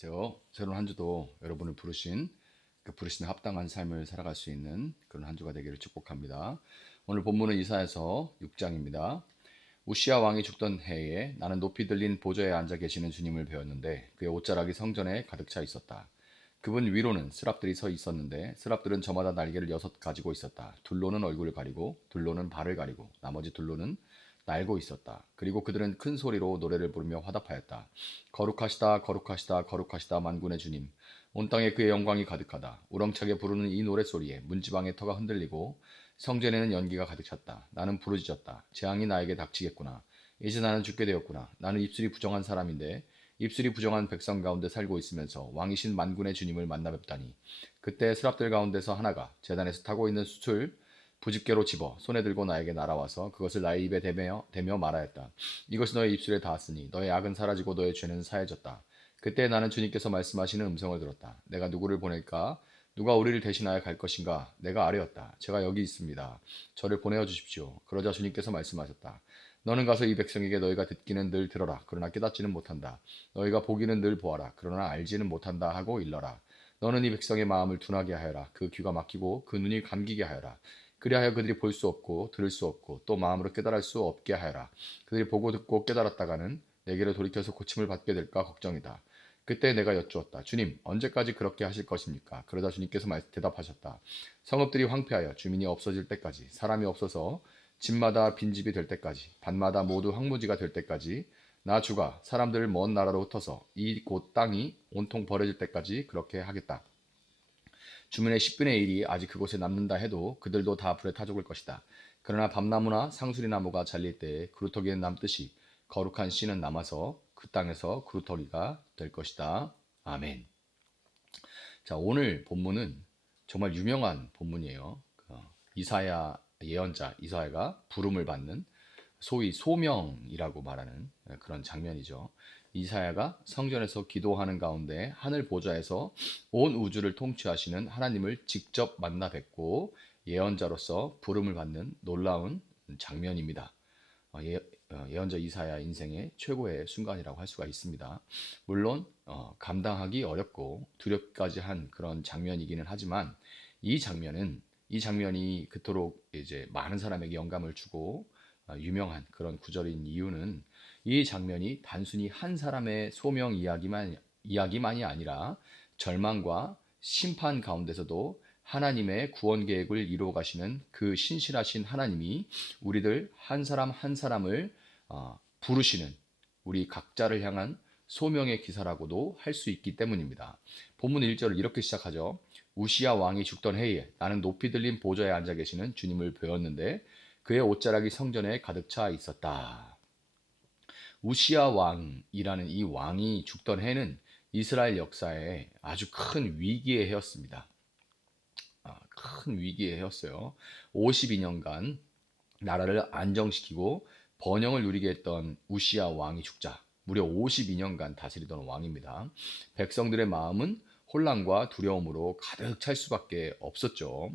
안녕하세요. 새로운 한 주도 여러분을 부르신 합당한 삶을 살아갈 수 있는 그런 한 주가 되기를 축복합니다. 오늘 본문은 이사야서 6장입니다. 우시야 왕이 죽던 해에 나는 높이 들린 보좌에 앉아 계시는 주님을 배웠는데 그의 옷자락이 성전에 가득 차 있었다. 그분 위로는 스랍들이 서 있었는데 스랍들은 저마다 날개를 6 가지고 있었다. 둘로는 얼굴을 가리고 둘로는 발을 가리고 나머지 둘로는 날고 있었다. 그리고 그들은 큰 소리로 노래를 부르며 화답하였다. 거룩하시다 거룩하시다 거룩하시다 만군의 주님, 온 땅에 그의 영광이 가득하다. 우렁차게 부르는 이 노랫소리에 문지방의 터가 흔들리고 성전에는 연기가 가득 찼다. 나는 부르짖었다. 재앙이 나에게 닥치겠구나. 이제 나는 죽게 되었구나. 나는 입술이 부정한 사람인데 입술이 부정한 백성 가운데 살고 있으면서 왕이신 만군의 주님을 만나 뵙다니. 그때 스랍들 가운데서 하나가 제단에서 타고 있는 숯을 부집게로 집어 손에 들고 나에게 날아와서 그것을 나의 입에 대며 말하였다. 이것이 너의 입술에 닿았으니 너의 악은 사라지고 너의 죄는 사해졌다. 그때 나는 주님께서 말씀하시는 음성을 들었다. 내가 누구를 보낼까? 누가 우리를 대신하여 갈 것인가? 내가 아뢰었다. 제가 여기 있습니다. 저를 보내어 주십시오. 그러자 주님께서 말씀하셨다. 너는 가서 이 백성에게 너희가 듣기는 늘 들어라. 그러나 깨닫지는 못한다. 너희가 보기는 늘 보아라. 그러나 알지는 못한다 하고 일러라. 너는 이 백성의 마음을 둔하게 하여라. 그 귀가 막히고 그 눈이 감기게 하여라. 그리하여 그들이 볼 수 없고 들을 수 없고 또 마음으로 깨달을 수 없게 하여라. 그들이 보고 듣고 깨달았다가는 내게로 돌이켜서 고침을 받게 될까 걱정이다. 그때 내가 여쭈었다. 주님, 언제까지 그렇게 하실 것입니까? 그러자 주님께서 대답하셨다. 성읍들이 황폐하여 주민이 없어질 때까지, 사람이 없어서 집마다 빈집이 될 때까지, 밭마다 모두 황무지가 될 때까지, 나 주가 사람들을 먼 나라로 흩어서 이 곳 땅이 온통 버려질 때까지 그렇게 하겠다. 주민의 10분의 1이 아직 그곳에 남는다 해도 그들도 다 불에 타 죽을 것이다. 그러나 밤나무나 상수리나무가 잘릴 때에 그루터기는 남듯이 거룩한 씨는 남아서 그 땅에서 그루터기가 될 것이다. 아멘. 자, 오늘 본문은 정말 유명한 본문이에요. 이사야 예언자 이사야가 부름을 받는 소위 소명이라고 말하는 그런 장면이죠. 이사야가 성전에서 기도하는 가운데 하늘 보좌에서 온 우주를 통치하시는 하나님을 직접 만나 뵙고 예언자로서 부름을 받는 놀라운 장면입니다. 예언자 이사야 인생의 최고의 순간이라고 할 수가 있습니다. 물론 감당하기 어렵고 두렵까지 한 그런 장면이기는 하지만 이 장면이 그토록 이제 많은 사람에게 영감을 주고 유명한 그런 구절인 이유는 이 장면이 단순히 한 사람의 소명 이야기만이 아니라 절망과 심판 가운데서도 하나님의 구원 계획을 이루어 가시는 그 신실하신 하나님이 우리들 한 사람 한 사람을 부르시는 우리 각자를 향한 소명의 기사라고도 할 수 있기 때문입니다. 본문 1절을 이렇게 시작하죠. 우시야 왕이 죽던 해에 나는 높이 들린 보좌에 앉아 계시는 주님을 배웠는데 그의 옷자락이 성전에 가득 차 있었다. 우시야 왕이라는 이 왕이 죽던 해는 이스라엘 역사에 아주 큰 위기의 해였습니다. 큰 위기의 해였어요. 52년간 나라를 안정시키고 번영을 누리게 했던 우시야 왕이 죽자 무려 52년간 다스리던 왕입니다. 백성들의 마음은 혼란과 두려움으로 가득 찰 수밖에 없었죠.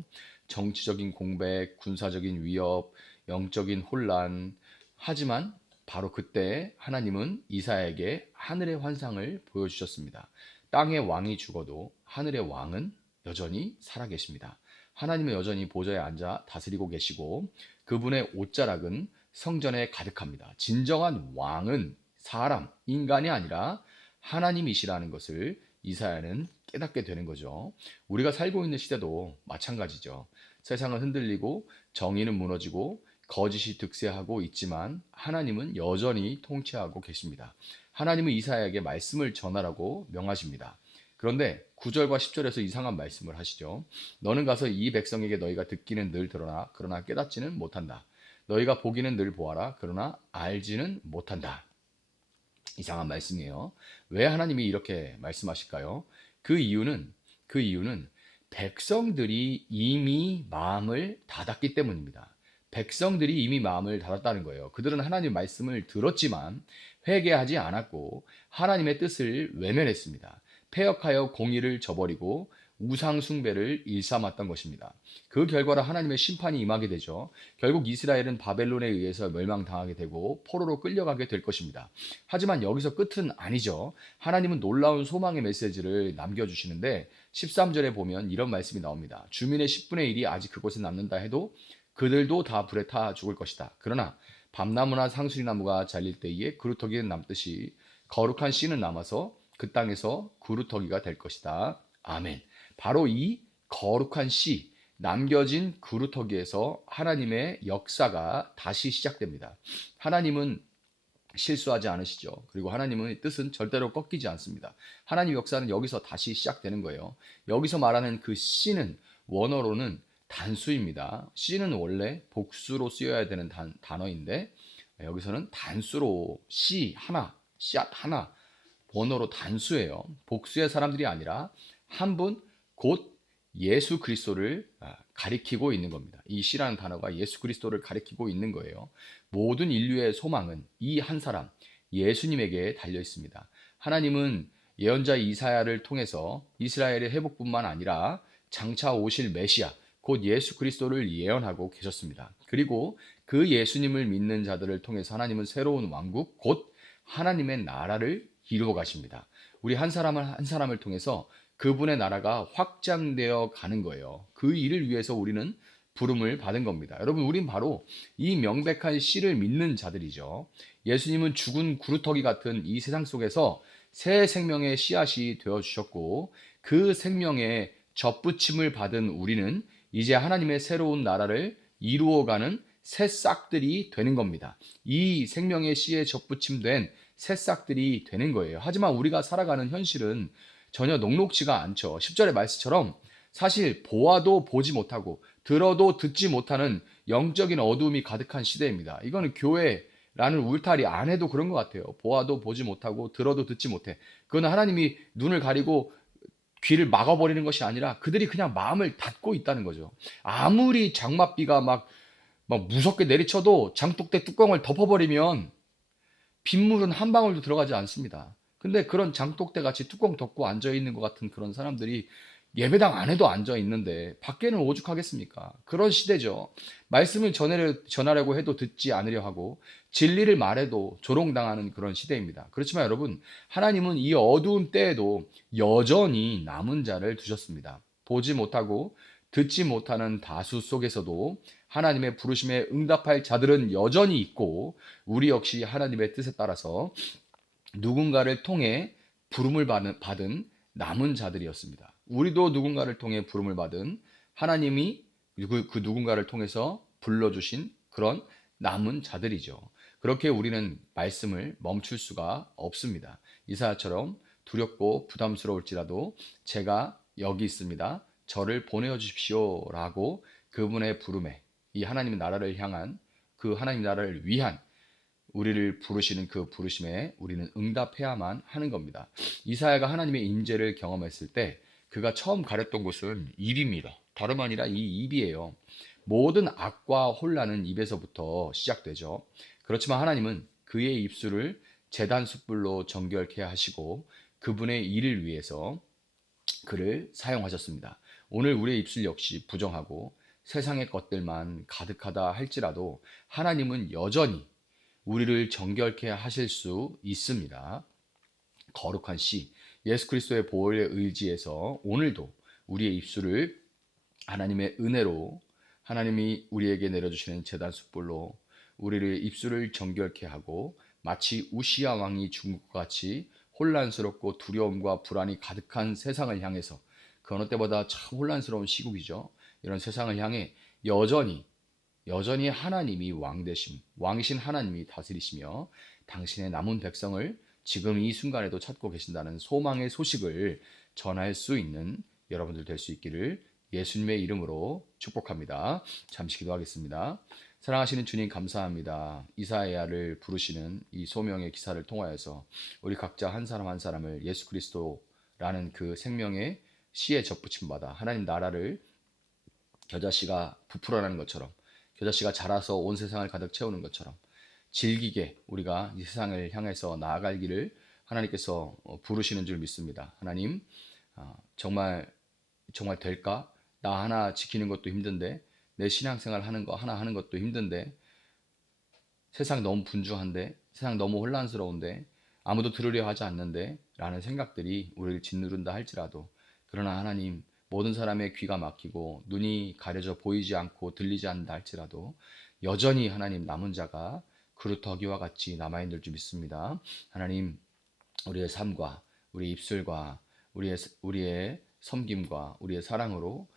정치적인 공백, 군사적인 위협, 영적인 혼란. 하지만 바로 그때 하나님은 이사야에게 하늘의 환상을 보여주셨습니다. 땅의 왕이 죽어도 하늘의 왕은 여전히 살아계십니다. 하나님은 여전히 보좌에 앉아 다스리고 계시고 그분의 옷자락은 성전에 가득합니다. 진정한 왕은 사람, 인간이 아니라 하나님이시라는 것을 이사야는 깨닫게 되는 거죠. 우리가 살고 있는 시대도 마찬가지죠. 세상은 흔들리고 정의는 무너지고 거짓이 득세하고 있지만 하나님은 여전히 통치하고 계십니다. 하나님은 이사야에게 말씀을 전하라고 명하십니다. 그런데 9절과 10절에서 이상한 말씀을 하시죠. 너는 가서 이 백성에게 너희가 듣기는 늘 들으나 그러나 깨닫지는 못한다. 너희가 보기는 늘 보아라 그러나 알지는 못한다. 이상한 말씀이에요. 왜 하나님이 이렇게 말씀하실까요? 그 이유는 백성들이 이미 마음을 닫았기 때문입니다. 백성들이 이미 마음을 닫았다는 거예요. 그들은 하나님의 말씀을 들었지만 회개하지 않았고 하나님의 뜻을 외면했습니다. 패역하여 공의를 저버리고 우상 숭배를 일삼았던 것입니다. 그 결과로 하나님의 심판이 임하게 되죠. 결국 이스라엘은 바벨론에 의해서 멸망당하게 되고 포로로 끌려가게 될 것입니다. 하지만 여기서 끝은 아니죠. 하나님은 놀라운 소망의 메시지를 남겨주시는데 13절에 보면 이런 말씀이 나옵니다. 주민의 10분의 1이 아직 그곳에 남는다 해도 그들도 다 불에 타 죽을 것이다. 그러나 밤나무나 상수리나무가 잘릴 때에 그루터기는 남듯이 거룩한 씨는 남아서 그 땅에서 그루터기가 될 것이다. 아멘. 바로 이 거룩한 씨, 남겨진 그루터기에서 하나님의 역사가 다시 시작됩니다. 하나님은 실수하지 않으시죠. 그리고 하나님의 뜻은 절대로 꺾이지 않습니다. 하나님 역사는 여기서 다시 시작되는 거예요. 여기서 말하는 그 씨는 원어로는 단수입니다. 씨는 원래 복수로 쓰여야 되는 단어인데 여기서는 단수로 씨 하나, 씨앗 하나, 원어로 단수예요. 복수의 사람들이 아니라 한 분, 곧 예수 그리스도를 가리키고 있는 겁니다. 이 씨라는 단어가 예수 그리스도를 가리키고 있는 거예요. 모든 인류의 소망은 이 한 사람, 예수님에게 달려 있습니다. 하나님은 예언자 이사야를 통해서 이스라엘의 회복뿐만 아니라 장차 오실 메시아, 곧 예수 그리스도를 예언하고 계셨습니다. 그리고 그 예수님을 믿는 자들을 통해서 하나님은 새로운 왕국, 곧 하나님의 나라를 이루어 가십니다. 우리 한 사람을 한 사람을 통해서 그분의 나라가 확장되어 가는 거예요. 그 일을 위해서 우리는 부름을 받은 겁니다. 여러분, 우린 바로 이 명백한 씨를 믿는 자들이죠. 예수님은 죽은 구루터기 같은 이 세상 속에서 새 생명의 씨앗이 되어 주셨고 그 생명의 접붙임을 받은 우리는 이제 하나님의 새로운 나라를 이루어가는 새싹들이 되는 겁니다. 이 생명의 씨에 접붙임된 새싹들이 되는 거예요. 하지만 우리가 살아가는 현실은 전혀 녹록지가 않죠. 10절의 말씀처럼 사실 보아도 보지 못하고 들어도 듣지 못하는 영적인 어두움이 가득한 시대입니다. 이거는 교회라는 울타리 안에도 그런 것 같아요. 보아도 보지 못하고 들어도 듣지 못해. 그건 하나님이 눈을 가리고 귀를 막아버리는 것이 아니라 그들이 그냥 마음을 닫고 있다는 거죠. 아무리 장맛비가 막 무섭게 내리쳐도 장독대 뚜껑을 덮어버리면 빗물은 한 방울도 들어가지 않습니다. 근데 그런 장독대 같이 뚜껑 덮고 앉아 있는 것 같은 그런 사람들이 예배당 안에도 앉아 있는데 밖에는 오죽하겠습니까? 그런 시대죠. 말씀을 전하려고 해도 듣지 않으려 하고 진리를 말해도 조롱당하는 그런 시대입니다. 그렇지만 여러분, 하나님은 이 어두운 때에도 여전히 남은 자를 두셨습니다. 보지 못하고 듣지 못하는 다수 속에서도 하나님의 부르심에 응답할 자들은 여전히 있고 우리 역시 하나님의 뜻에 따라서 누군가를 통해 부름을 받은 남은 자들이었습니다. 우리도 누군가를 통해 부름을 받은 하나님이 그 누군가를 통해서 불러주신 그런 남은 자들이죠. 그렇게 우리는 말씀을 멈출 수가 없습니다. 이사야처럼 두렵고 부담스러울지라도 제가 여기 있습니다. 저를 보내어 주십시오 라고 그분의 부름에 이 하나님의 나라를 향한 그 하나님 나라를 위한 우리를 부르시는 그 부르심에 우리는 응답해야만 하는 겁니다. 이사야가 하나님의 임재를 경험했을 때 그가 처음 가렸던 곳은 입입니다. 다름 아니라 이 입이에요. 모든 악과 혼란은 입에서부터 시작되죠. 그렇지만 하나님은 그의 입술을 제단 숯불로 정결케 하시고 그분의 일을 위해서 그를 사용하셨습니다. 오늘 우리의 입술 역시 부정하고 세상의 것들만 가득하다 할지라도 하나님은 여전히 우리를 정결케 하실 수 있습니다. 거룩한 씨, 예수 그리스도의 보혈의 의지에서 오늘도 우리의 입술을 하나님의 은혜로 하나님이 우리에게 내려주시는 제단 숯불로 우리의 입술을 정결케 하고 마치 우시야 왕이 죽은 것 같이 혼란스럽고 두려움과 불안이 가득한 세상을 향해서 그 어느 때보다 참 혼란스러운 시국이죠. 이런 세상을 향해 여전히 하나님이 왕이신 하나님이 다스리시며 당신의 남은 백성을 지금 이 순간에도 찾고 계신다는 소망의 소식을 전할 수 있는 여러분들 될 수 있기를 예수님의 이름으로 축복합니다. 잠시 기도하겠습니다. 사랑하시는 주님 감사합니다. 이사야를 부르시는 이 소명의 기사를 통하여서 우리 각자 한 사람 한 사람을 예수 그리스도라는 그 생명의 씨에 접붙임 받아 하나님 나라를 겨자씨가 부풀어나는 것처럼 겨자씨가 자라서 온 세상을 가득 채우는 것처럼 질기게 우리가 이 세상을 향해서 나아갈 길을 하나님께서 부르시는 줄 믿습니다. 하나님, 정말 정말 될까? 나 하나 지키는 것도 힘든데, 내 신앙생활 하는 거 하나 하는 것도 힘든데, 세상 너무 분주한데, 세상 너무 혼란스러운데, 아무도 들으려 하지 않는데 라는 생각들이 우리를 짓누른다 할지라도, 그러나 하나님, 모든 사람의 귀가 막히고 눈이 가려져 보이지 않고 들리지 않는다 할지라도 여전히 하나님 남은 자가 그루터기와 같이 남아있는 줄 믿습니다. 하나님, 우리의 삶과 우리의 입술과 우리의 섬김과 우리의 사랑으로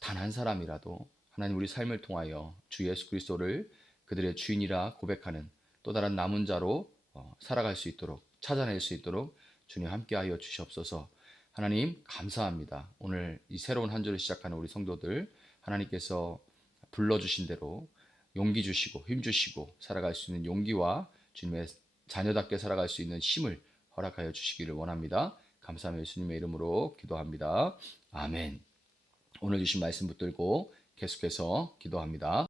단 한 사람이라도 하나님 우리 삶을 통하여 주 예수 그리스도를 그들의 주인이라 고백하는 또 다른 남은 자로 살아갈 수 있도록 찾아낼 수 있도록 주님 함께하여 주시옵소서. 하나님 감사합니다. 오늘 이 새로운 한 주를 시작하는 우리 성도들 하나님께서 불러주신 대로 용기 주시고 힘 주시고 살아갈 수 있는 용기와 주님의 자녀답게 살아갈 수 있는 힘을 허락하여 주시기를 원합니다. 감사하며 예수님의 이름으로 기도합니다. 아멘. 오늘 주신 말씀 붙들고 계속해서 기도합니다.